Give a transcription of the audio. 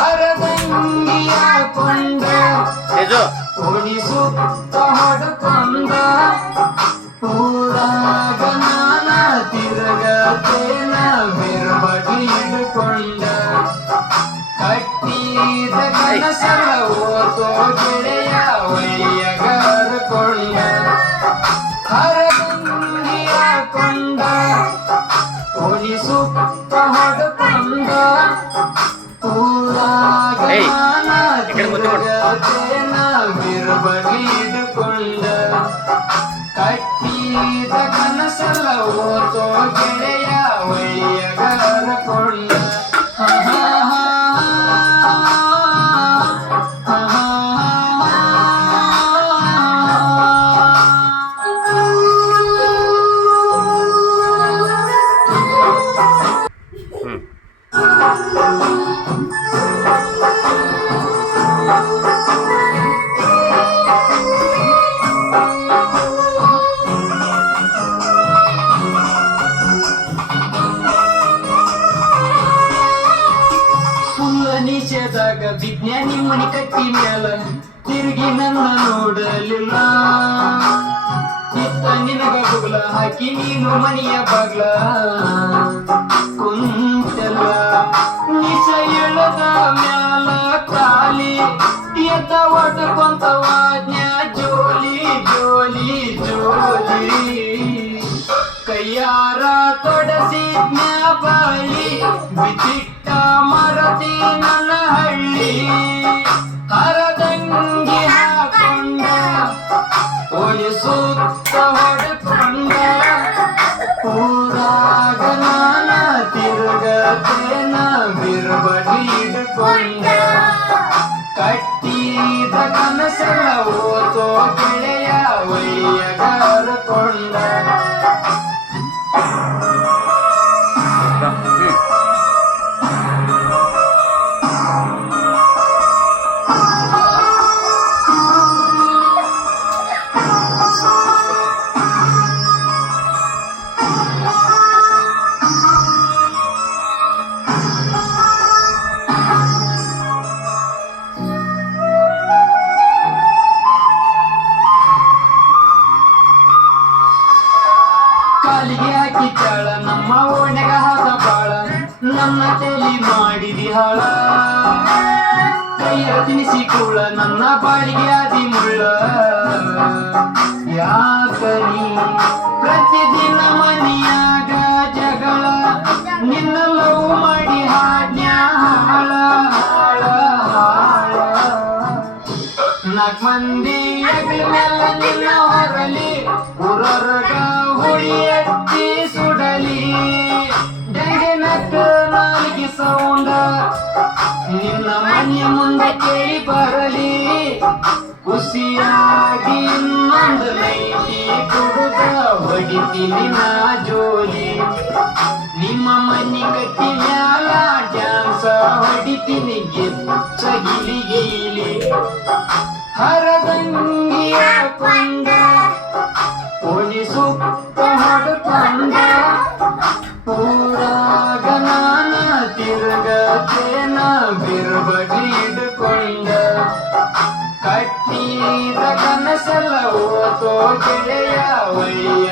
ಹರದಂಗಿಯ ಕೊಂಡ ಓಡಿಸುತ್ತ ಹೊಡಕೊಂಡ ಊರಾಗ ನಾನ ತಿರುಗತೇನ ಬಿರುಬಡಿ ಹಿಡ್ಕೊಂಡ ಕಟ್ಟಿದ ಕನಸಲ ಓತೋ ಗೆಳೆಯ ಒಯ್ಯಗ ಹರ್ಕೊಂಡ ಹರದಂಗಿಯ ಕೊಂಡ ಓಡಿಸುತ್ತ ಹೊಡಕೊಂಡ ಊರಾಗ ನಾನ ತಿರುಗತೇನ ಬಿರುಬಡಿ ಹಿಡ್ಕೊಂಡ ಕಟ್ಟಿದ ಕನಸಲ ಓತೋ ಗೆಳೆಯ ಒಯ್ಯಗ ಹರ್ಕೊಂಡ ನಿಷೇಧಾಗ ವಿಜ್ಞಾನಿ ಮನಿ ಕಟ್ಟಿ ಮ್ಯಾಲ ತಿರುಗಿ ನನ್ನ ನೋಡಲಿಲ್ಲ ಇತ್ತ ನಿನಗ ಬುಗ್ಲ ಹಾಕಿ ನೀನು ಮನೆಯ ಬಾಗ್ಲ ಕುಂತೆಲ್ಲ ನಿಶ ಎಳದ ಮ್ಯಾಲ ಕಾಲಿ ಎದ್ದ ಒಡ್ಕೊಂತ ವಾಜ್ಞಾ ಜೋಲಿ ಜೋಲಿ ಜೋಲಿ ಕೈಯಾರ ತೊಡಸಿದ್ನ್ಯಾ ಬಾಳಿ ಬಿಟ್ಟಿಟ್ಟ ಮರದಿ ನನ್ನ ಹಳ್ಳಿ ಹರದಂಗಿ ಹಾಕೊಂಡ ಓಡಿಸುತ್ತ ಹೊಡ್ಕೊಂಡ ಊರಾಗ ನಾನ ತಿರುಗತೇನ ಬಿರುಬಡಿ ಹಿಡ್ಕೊಂಡ ಕಟ್ಟಿದ ಕನಸಲ ಓತೋ ಗೆಳೆಯ ಒಯ್ಯಗ ಹರ್ಕೊಂಡ ಕಾಲಿಗೆ ಹಾಕಿ ಚಾಳ ನಮ್ಮ ಓಣೆಗ ಹಾದ ಬಾಳ ನನ್ನ ತಲಿ ಮಾಡಿದಿ ಹಾಳ ಕೈಯ ತಿನಿಸಿ ಕೂಳ ನನ್ನ ಬಾಳಿಗೆ ಆದಿ ಮುಳ್ಳ ಯಾಕನಿ ಪ್ರತಿದಿನ ಮನೆಯಾಗ ಜಗಳ ನಿನ್ನ ಲವ್ ಮಾಡಿ ಹಾಡ್ನ್ಯಾ ಹಾಳ ಹಾಳ ಹಾಳ ನಾಲ್ಕು ಮಂದಿ ಅಗ್ಲಿಮೆಲ್ಲ ನಿನ್ನ ಹೊರಲಿ ಊರೊರ್ಗ ಹುಳಿ ಎತ್ತಿ ಸುಡಲಿ ಜಂಗಿನಕ್ಕ ನಾಲಿಗೆ ಸೌಂಡ ನಿನ್ನ ಮನೆ ಮುಂದೆ ಕೇಳಿ ಬರಲಿ ಖುಷಿಯಾಗಿ ಇನ್ನೊಂದು ನೈಟಿ ಕುಡುದ ಹೊಡಿತೀನಿ ನಾ ಜೋಲಿ ನಿಮ್ಮ ಮನೆ ಕಟ್ಟಿ ಮ್ಯಾಲ ಡ್ಯಾನ್ಸ ಹೊಡಿತೀನಿ ಗೆಚ್ಚ ಗಿಲಿ ಗೀಲಿ ಹರದಂಗಿಯ ಕೊಂಡ ಓಡಿಸುತ್ತ ಹೊಡ್ಕೊಂಡ ಊರಾಗ ನಾನ ತಿರುಗತೇನ ಬಿರುಬಡಿ ಹಿಡ್ಕೊಂಡ ಕಟ್ಟಿದ ಕನಸಲ ಓತೋ ಗೆಳೆಯ ಒಯ್ಯ